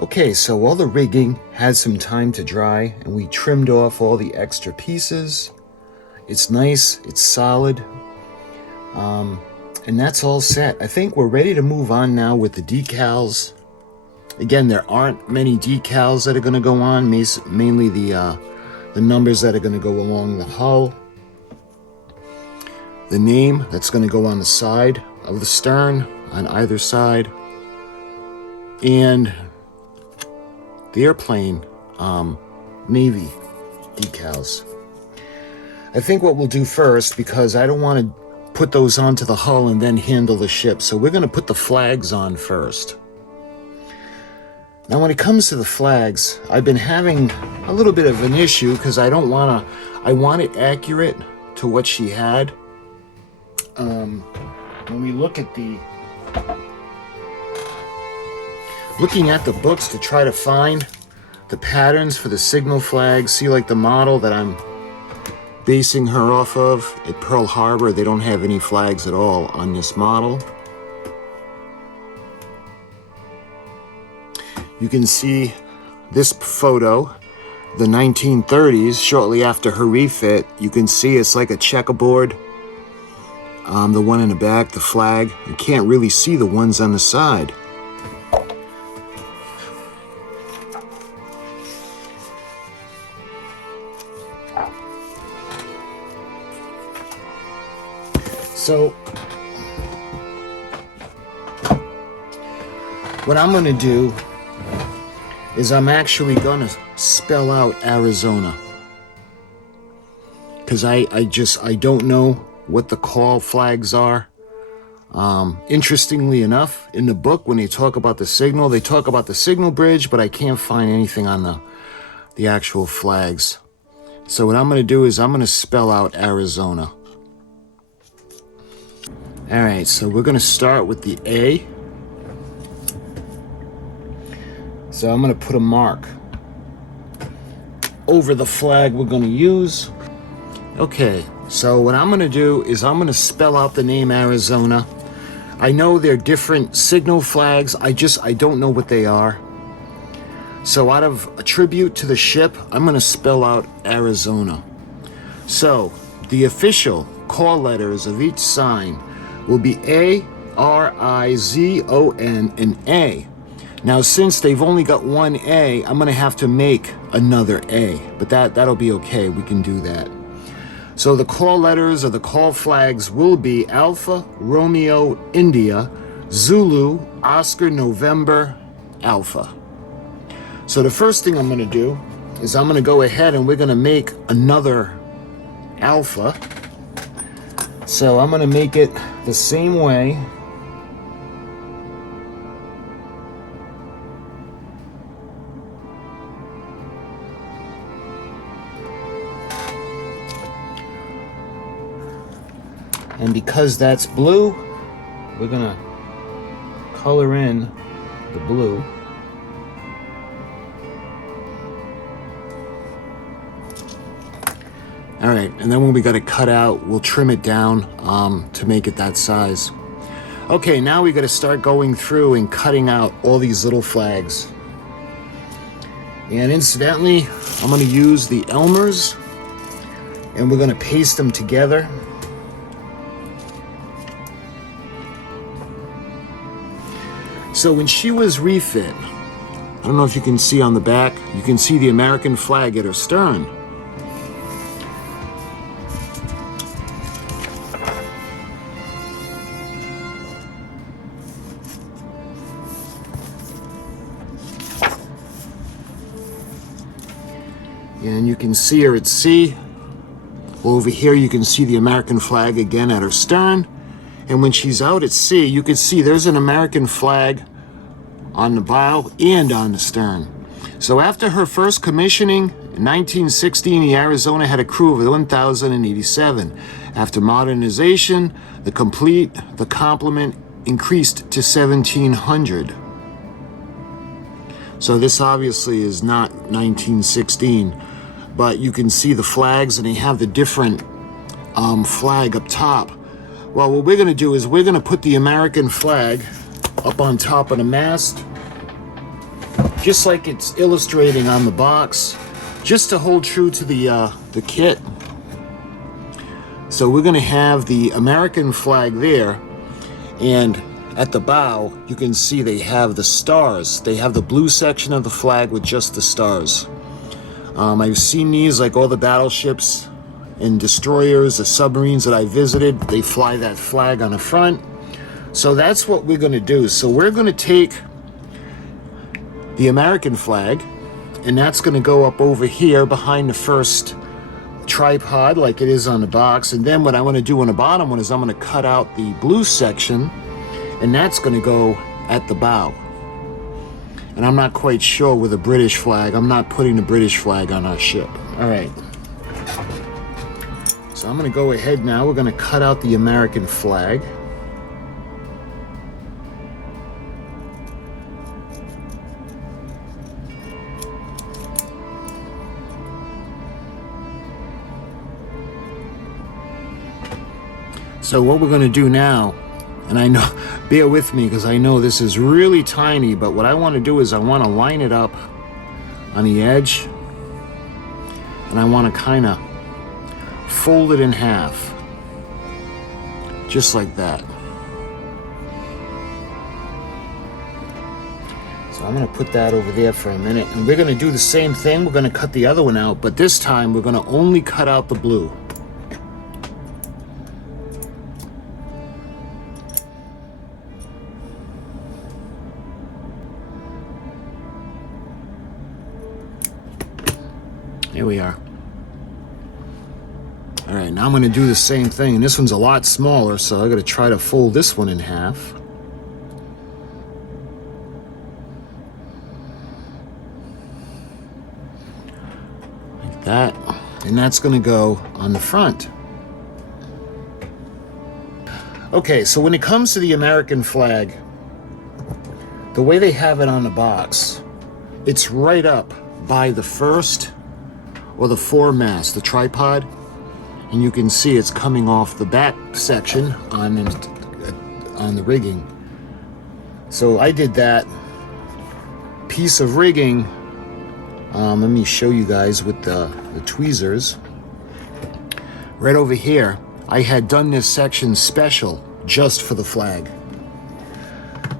Okay, so all the rigging had some time to dry, and we trimmed off all the extra pieces. It's nice, it's solid, and that's all set. I think we're ready to move on now with the decals. Again, there aren't many decals that are going to go on, mainly the numbers that are going to go along the hull. The name that's going to go on the side of the stern, on either side. And the airplane Navy decals. I think what we'll do first, because I don't want to put those onto the hull and then handle the ship, so we're going to put the flags on first. Now when it comes to the flags, I've been having a little bit of an issue because I want it accurate to what she had. When we look at looking at the books to try to find the patterns for the signal flags, see like the model that I'm basing her off of at Pearl Harbor, they don't have any flags at all on this model. You can see this photo, the 1930s, shortly after her refit. You can see it's like a checkerboard. The one in the back, the flag, you can't really see the ones on the side. So what I'm going to do is I'm actually going to spell out Arizona, because I don't know what the call flags are. Interestingly enough, in the book, when they talk about the signal, they talk about the signal bridge, but I can't find anything on the actual flags. So what I'm going to do is I'm going to spell out Arizona. All right, so we're going to start with the A. So I'm going to put a mark over the flag we're going to use. Okay, so what I'm going to do is I'm going to spell out the name Arizona. I know they're different signal flags. I don't know what they are. So out of a tribute to the ship, I'm going to spell out Arizona. So the official call letters of each sign will be A, R, I, Z, O, N, and A. Now, since they've only got one A, I'm going to have to make another A, but that'll be okay. We can do that. So the call letters or the call flags will be Alpha, Romeo, India, Zulu, Oscar, November, Alpha. So the first thing I'm going to do is I'm going to go ahead and we're going to make another Alpha. So I'm going to make it the same way. And because that's blue, we're gonna color in the blue. All right, and then when we got it cut out, we'll trim it down to make it that size. Okay, now we got to start going through and cutting out all these little flags. And incidentally, I'm going to use the Elmers, and we're going to paste them together. So when she was refit, I don't know if you can see on the back, you can see the American flag at her stern. And you can see her at sea. Over here you can see the American flag again at her stern. And when she's out at sea, you can see there's an American flag on the bow and on the stern. So after her first commissioning in 1916, the Arizona had a crew of 1,087. After modernization, the complement increased to 1,700. So this obviously is not 1916, but you can see the flags and they have the different flag up top. Well, what we're going to do is we're going to put the American flag up on top of the mast. just like it's illustrating on the box, just to hold true to the kit. So we're going to have the American flag there, and at the bow you can see they have the stars. They have the blue section of the flag with just the stars. I've seen these, like all the battleships and destroyers, the submarines that I visited, they fly that flag on the front. So that's what we're going to do. So we're going to take the American flag, and that's going to go up over here behind the first tripod like it is on the box. And then what I want to do on the bottom one is I'm going to cut out the blue section, and that's going to go at the bow. And I'm not quite sure with a British flag. I'm not putting the British flag on our ship. All right. So I'm going to go ahead now. We're going to cut out the American flag. So what we're going to do now, and I know, bear with me because I know this is really tiny, but what I want to do is I want to line it up on the edge, and I want to kind of fold it in half, just like that. So I'm going to put that over there for a minute, and we're going to do the same thing. We're going to cut the other one out, but this time we're going to only cut out the blue. Here we are. All right, now I'm going to do the same thing, and this one's a lot smaller, so I'm going to try to fold this one in half. Like that, and that's going to go on the front. Okay, so when it comes to the American flag, the way they have it on the box, it's right up by the first or the foremast, the tripod, and you can see it's coming off the back section on the rigging. So I did that piece of rigging. Let me show you guys with the tweezers. Right over here, I had done this section special just for the flag.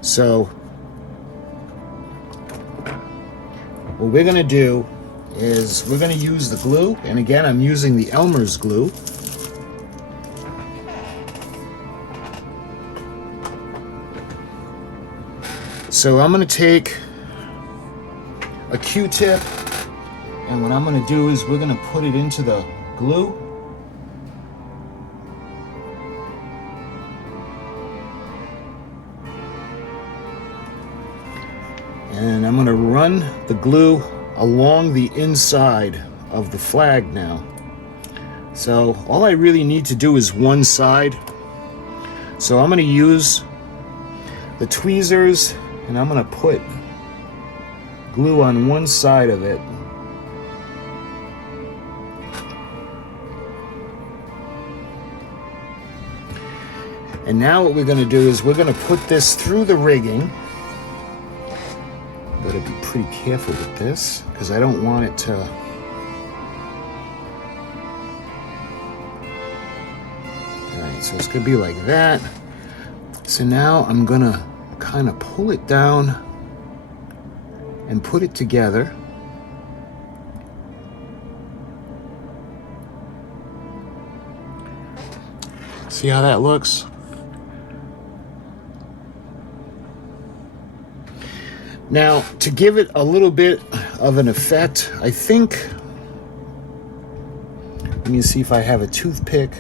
So what we're gonna do is we're going to use the glue, and again I'm using the Elmer's glue. So I'm going to take a Q-tip, and what I'm going to do is we're going to put it into the glue. And I'm going to run the glue along the inside of the flag now. So all I really need to do is one side. So I'm going to use the tweezers, and I'm going to put glue on one side of it. And now what we're going to do is we're going to put this through the rigging. Gotta be pretty careful with this because I don't want it to. Alright, so it's gonna be like that. So now I'm gonna kind of pull it down and put it together. See how that looks? Now, to give it a little bit of an effect, I think, let me see if I have a toothpick.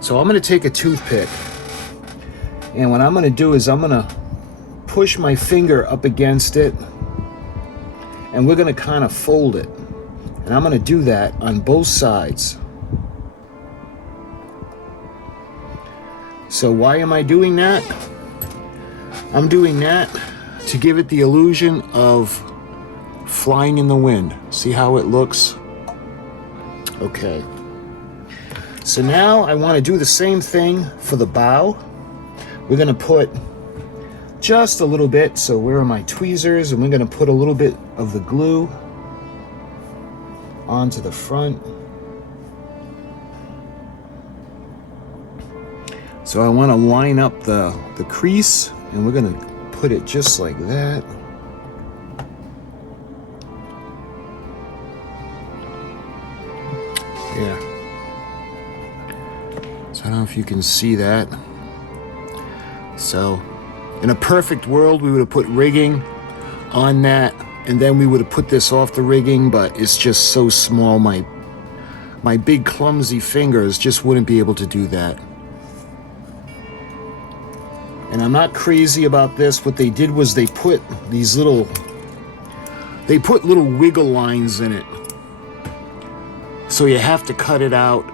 So I'm going to take a toothpick, and what I'm going to do is I'm going to push my finger up against it, and we're going to kind of fold it. And I'm going to do that on both sides. So why am I doing that? I'm doing that to give it the illusion of flying in the wind. See how it looks? Okay. So now I want to do the same thing for the bow. We're going to put just a little bit. So where are my tweezers? And we're going to put a little bit of the glue onto the front. So I want to line up the crease, and we're going to put it just like that. Yeah. So I don't know if you can see that. So in a perfect world, we would have put rigging on that, and then we would have put this off the rigging, but it's just so small. My big clumsy fingers just wouldn't be able to do that. And I'm not crazy about this. What they did was they put little wiggle lines in it. So you have to cut it out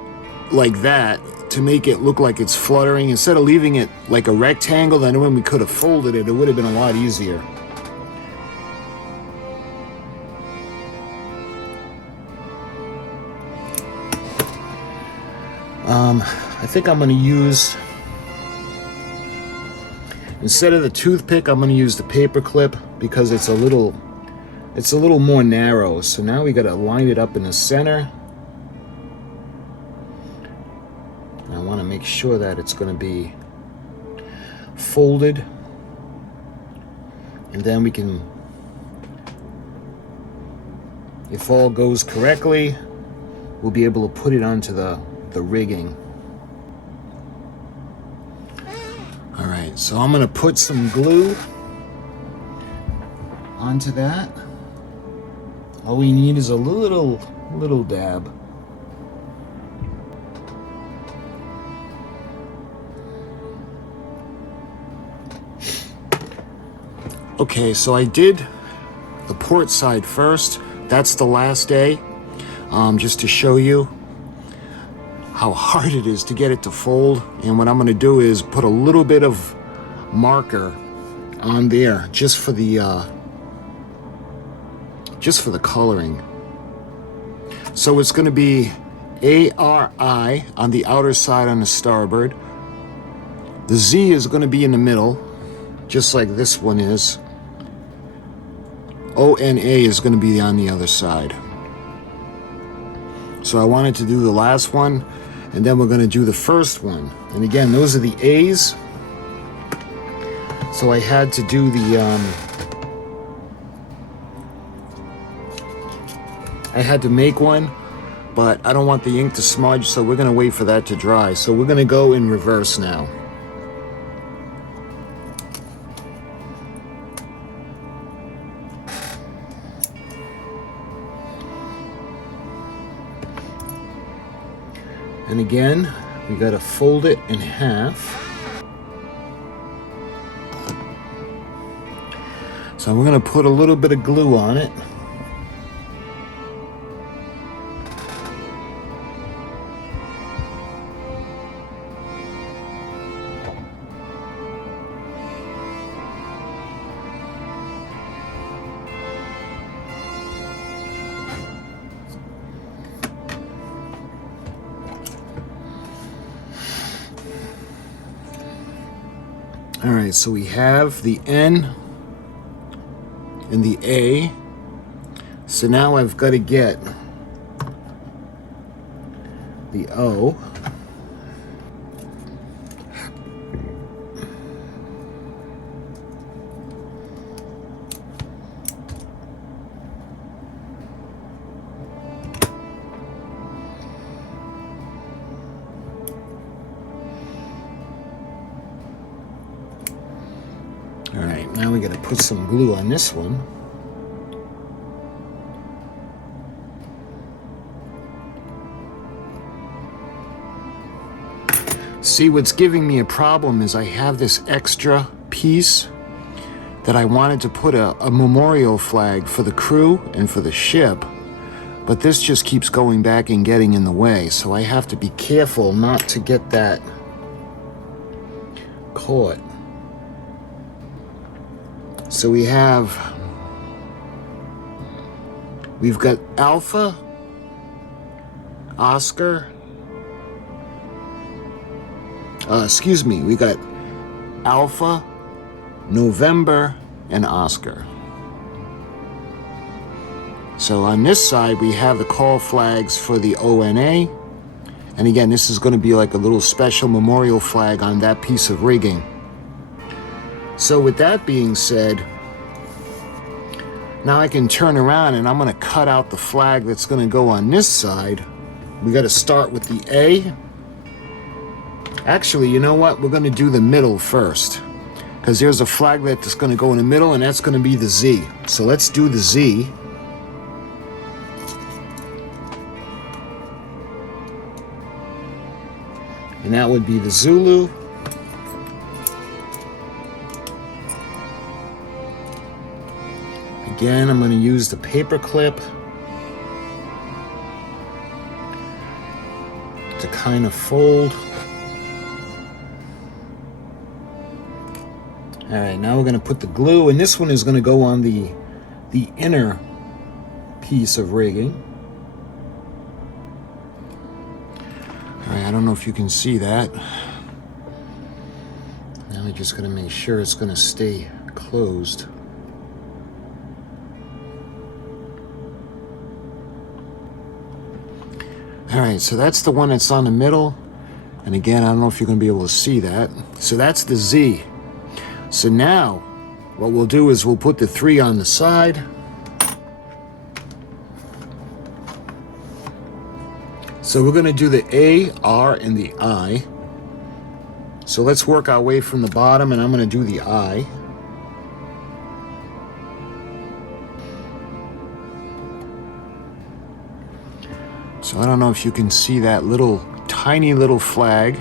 like that to make it look like it's fluttering. Instead of leaving it like a rectangle, then when we could have folded it, it would have been a lot easier. I think I'm going to use, instead of the toothpick, I'm going to use the paper clip because it's a little more narrow. So now we got to line it up in the center. And I want to make sure that it's going to be folded. And then we can, if all goes correctly, we'll be able to put it onto the rigging. All right, so I'm going to put some glue onto that. All we need is a little dab. Okay, so I did the port side first. That's the last day, just to show you how hard it is to get it to fold. And what I'm going to do is put a little bit of marker on there just for the coloring. So it's going to be ARI on the outer side on the starboard. The Z is going to be in the middle, just like this one is. ONA is going to be on the other side. So I wanted to do the last one, and then we're going to do the first one. And again, those are the A's. So I had to do I had to make one, but I don't want the ink to smudge, so we're going to wait for that to dry. So we're going to go in reverse now. And again, we got to fold it in half. So we're going to put a little bit of glue on it. All right, so we have the N and the A. So now I've got to get the O. All right, now we got to put some glue on this one. See, what's giving me a problem is I have this extra piece that I wanted to put a memorial flag for the crew and for the ship, but this just keeps going back and getting in the way, so I have to be careful not to get that caught. So we've got Alpha, Oscar, we got Alpha, November, and Oscar. So on this side, we have the call flags for the ONA. And again, this is going to be like a little special memorial flag on that piece of rigging. So with that being said, now I can turn around and I'm going to cut out the flag that's going to go on this side. We got to start with the A. Actually, you know what? We're going to do the middle first, because there's a flag that's going to go in the middle, and that's going to be the Z. So let's do the Z. And that would be the Zulu. Again, I'm going to use the paper clip to kind of fold. All right, now we're going to put the glue, and this one is going to go on the inner piece of rigging. All right, I don't know if you can see that. Now we're just going to make sure it's going to stay closed. All right, so that's the one that's on the middle. And again, I don't know if you're going to be able to see that. So that's the Z. So now what we'll do is we'll put the 3 on the side. So we're going to do the A, R, and the I. So let's work our way from the bottom, and I'm going to do the I. So I don't know if you can see that little, tiny little flag.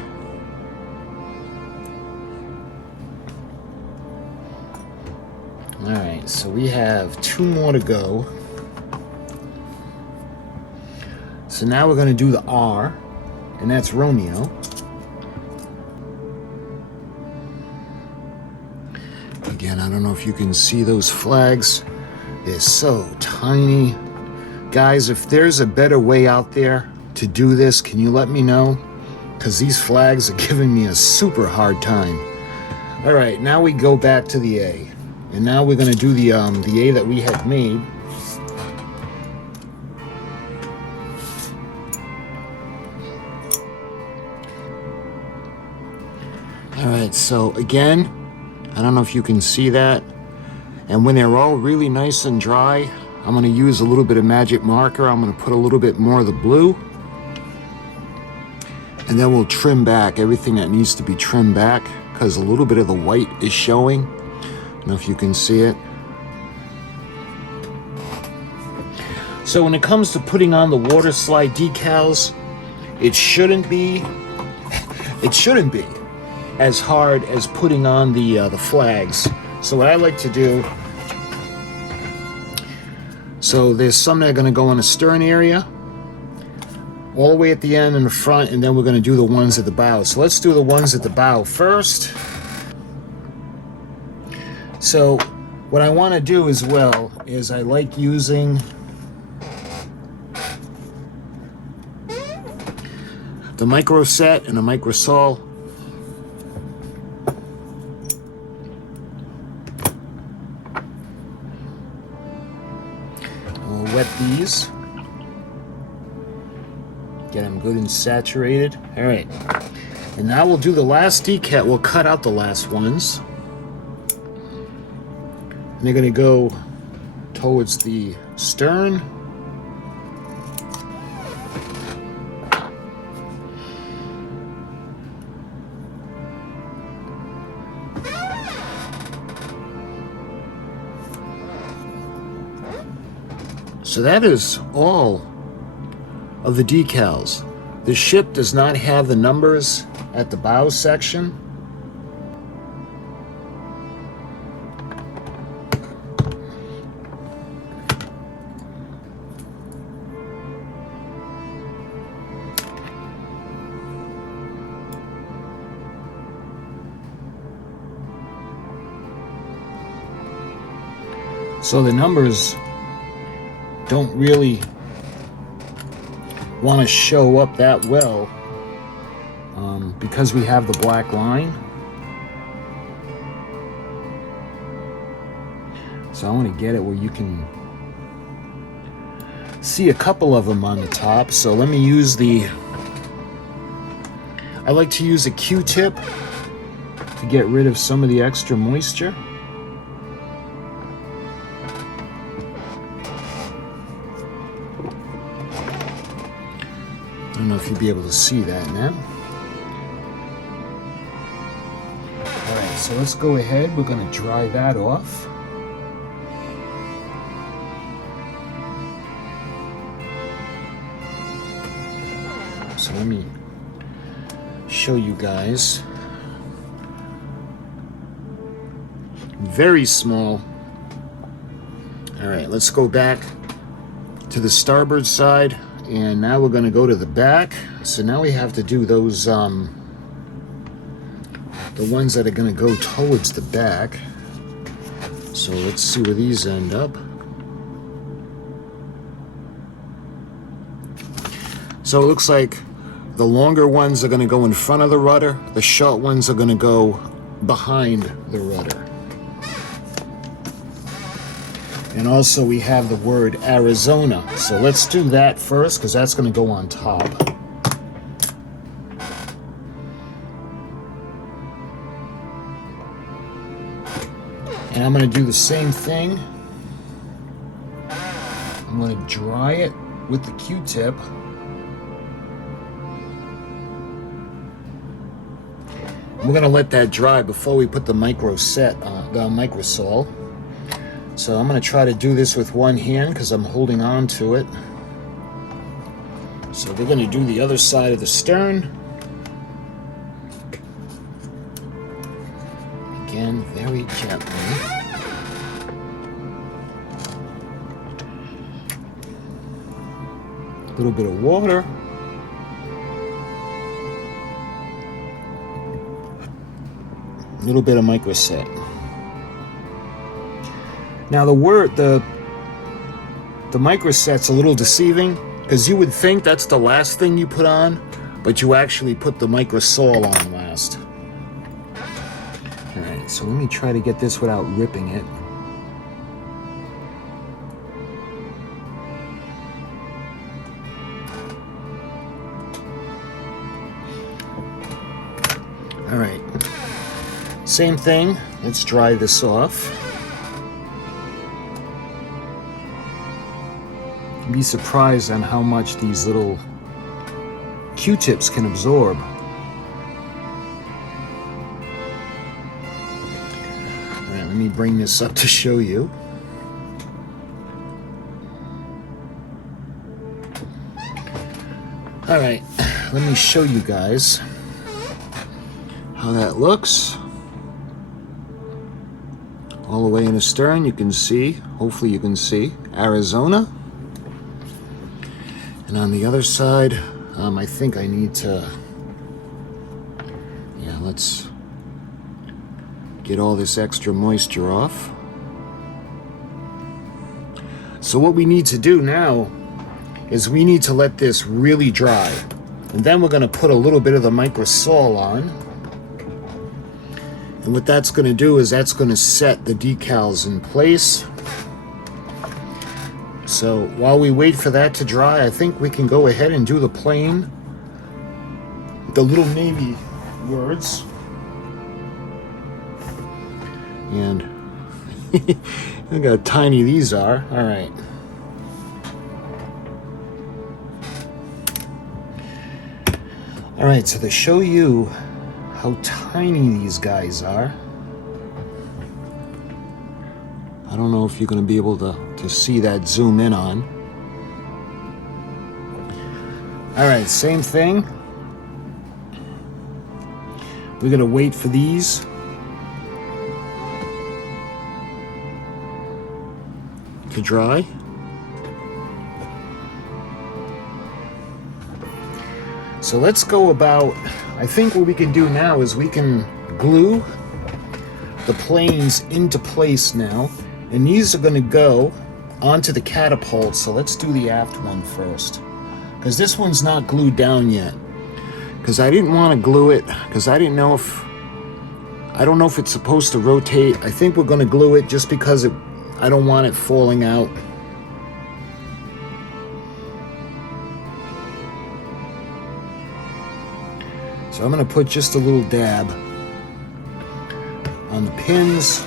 All right, so we have 2 more to go. So now we're going to do the R, and that's Romeo. Again, I don't know if you can see those flags. They're so tiny. Guys, if there's a better way out there to do this, can you let me know? Because these flags are giving me a super hard time. All right, now we go back to the A. And now we're going to do the A that we had made. All right, so again, I don't know if you can see that. And when they're all really nice and dry, I'm going to use a little bit of magic marker. I'm going to put a little bit more of the blue. And then we'll trim back everything that needs to be trimmed back, because a little bit of the white is showing. I don't know if you can see it. So when it comes to putting on the water slide decals, it shouldn't be as hard as putting on the flags. So what I like to do, so there's some that are going to go in the stern area, all the way at the end and the front, and then we're going to do the ones at the bow. So let's do the ones at the bow first. So what I want to do as well is I like using the micro set and a micro sol. We'll wet these. Get them good and saturated. All right. And now we'll do the last decal. We'll cut out the last ones. And they're going to go towards the stern. So that is all of the decals. The ship does not have the numbers at the bow section. So the numbers don't really want to show up that well because we have the black line. So I want to get it where you can see a couple of them on the top. So let me use I like to use a Q-tip to get rid of some of the extra moisture. I don't know if you'll be able to see that now. Alright, so let's go ahead. We're going to dry that off. So let me show you guys. Very small. Alright, let's go back to the starboard side. And now we're going to go to the back. So now we have to do those, the ones that are going to go towards the back. So let's see where these end up. So it looks like the longer ones are going to go in front of the rudder. The short ones are going to go behind the rudder. And also we have the word Arizona. So let's do that first because that's going to go on top. And I'm going to do the same thing. I'm going to dry it with the Q-tip. We're going to let that dry before we put the microsol. So I'm going to try to do this with one hand because I'm holding on to it. So we're going to do the other side of the stern. Again, very gently. A little bit of water. A little bit of microset. Now the microset's a little deceiving because you would think that's the last thing you put on, but you actually put the microsol on last. Alright, so let me try to get this without ripping it. Alright, same thing, let's dry this off. You'd be surprised on how much these little Q-tips can absorb. Alright, let me bring this up to show you. Alright, let me show you guys how that looks. All the way in the stern, you can see, hopefully you can see, Arizona. And on the other side, I think I need to, let's get all this extra moisture off. So what we need to do now is we need to let this really dry. And then we're going to put a little bit of the microsol on. And what that's going to do is that's going to set the decals in place. So while we wait for that to dry, I think we can go ahead and do the plain, the little navy words. And look how tiny these are. All right. All right, so to show you how tiny these guys are, I don't know if you're going to be able to see that zoom in on. All right, same thing. We're going to wait for these to dry. So let's go about, I think what we can do now is we can glue the planes into place now. And these are going to go onto the catapult. So let's do the aft one first, because this one's not glued down yet. Because I didn't want to glue it, because I don't know if it's supposed to rotate. I think we're going to glue it just because I don't want it falling out. So I'm going to put just a little dab on the pins.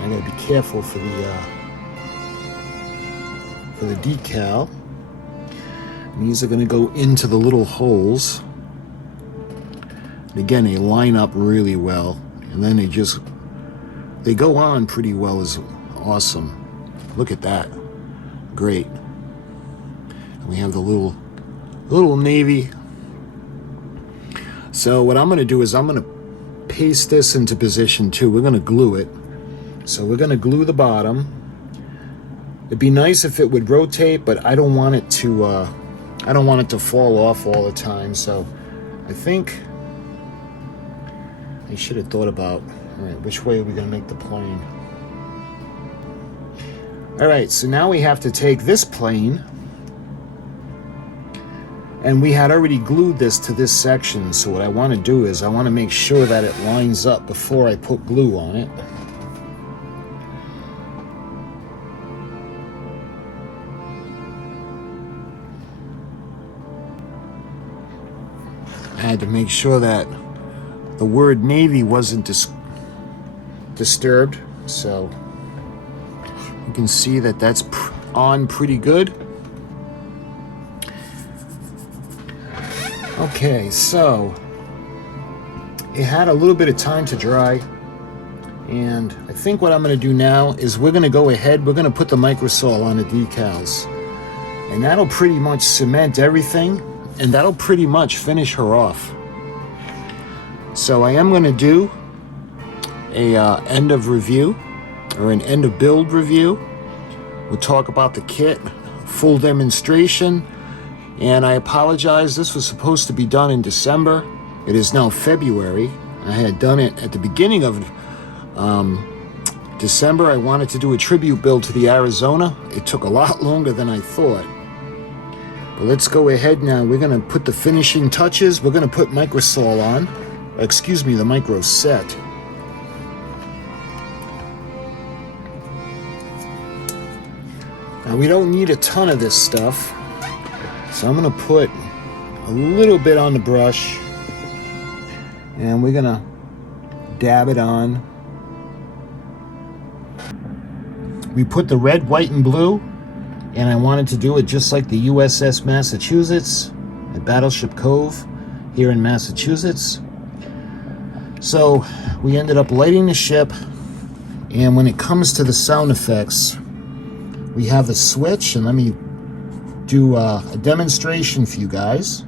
I got to be careful for the decal. And these are going to go into the little holes. And again, they line up really well, and then they go on pretty well. Is awesome. Look at that, great. And we have the little navy. So what I'm going to do is I'm going to paste this into position too. We're going to glue it. So we're going to glue the bottom. It'd be nice if it would rotate, but I don't want it to fall off all the time. So I think I should have thought about, all right, which way are we going to make the plane? All right, so now we have to take this plane, and we had already glued this to this section. So what I want to do is I want to make sure that it lines up before I put glue on it. I had to make sure that the word Navy wasn't disturbed, so you can see that that's on pretty good. Okay, so it had a little bit of time to dry, and I think what I'm going to do now is we're going to go ahead, we're going to put the microsol on the decals, and that'll pretty much cement everything, and that'll pretty much finish her off. So I am going to do a end of review, or an end of build review. We'll talk about the kit, full demonstration, and I apologize, this was supposed to be done in December. It is now February. I had done it at the beginning of December. I wanted to do a tribute build to the Arizona. It took a lot longer than I thought. But let's go ahead now. We're going to put the finishing touches. We're going to put microsol on. Excuse me, the micro set. Now we don't need a ton of this stuff, so I'm going to put a little bit on the brush, and we're going to dab it on. We put the red, white, and blue, and I wanted to do it just like the U.S.S. Massachusetts at Battleship Cove here in Massachusetts. So we ended up lighting the ship, and when it comes to the sound effects, we have a switch, and let me do a demonstration for you guys.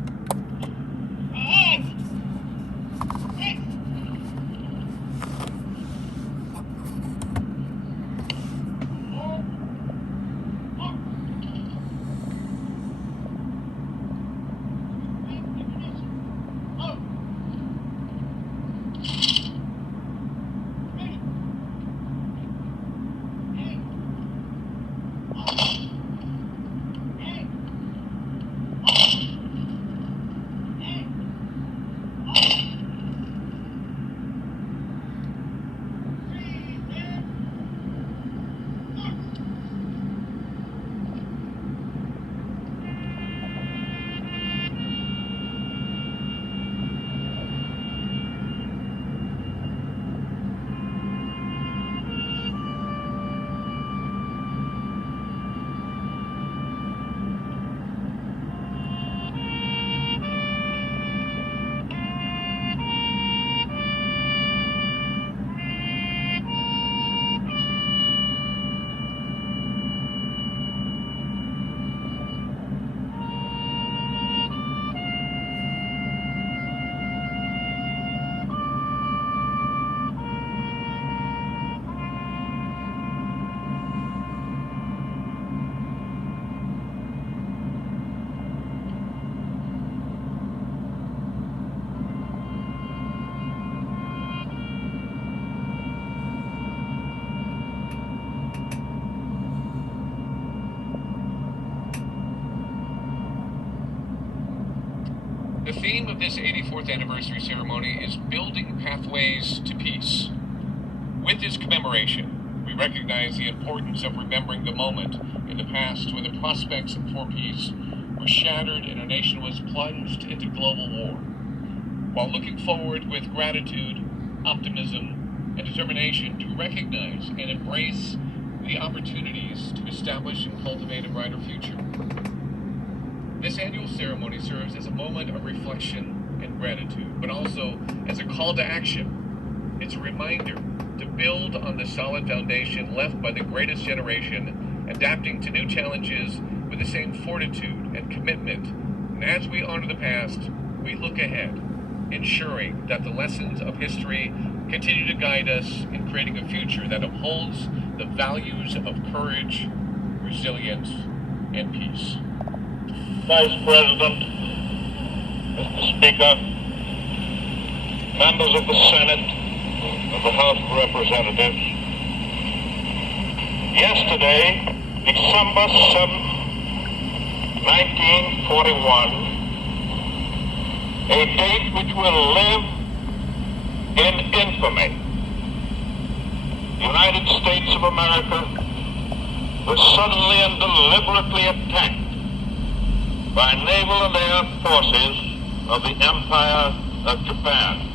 The theme of this 84th anniversary ceremony is Building Pathways to Peace. With this commemoration, We recognize the importance of remembering the moment in the past when the prospects for peace were shattered and our nation was plunged into global war, while looking forward with gratitude, optimism, and determination to recognize and embrace the opportunities to establish and cultivate a brighter future. This annual ceremony serves as a moment of reflection and gratitude, but also as a call to action. It's a reminder to build on the solid foundation left by the greatest generation, adapting to new challenges with the same fortitude and commitment. And as we honor the past, we look ahead, ensuring that the lessons of history continue to guide us in creating a future that upholds the values of courage, resilience, and peace. Vice President, Mr. Speaker, members of the Senate, of the House of Representatives, yesterday, December 7th, 1941, a date which will live in infamy, the United States of America was suddenly and deliberately attacked by naval and air forces of the Empire of Japan.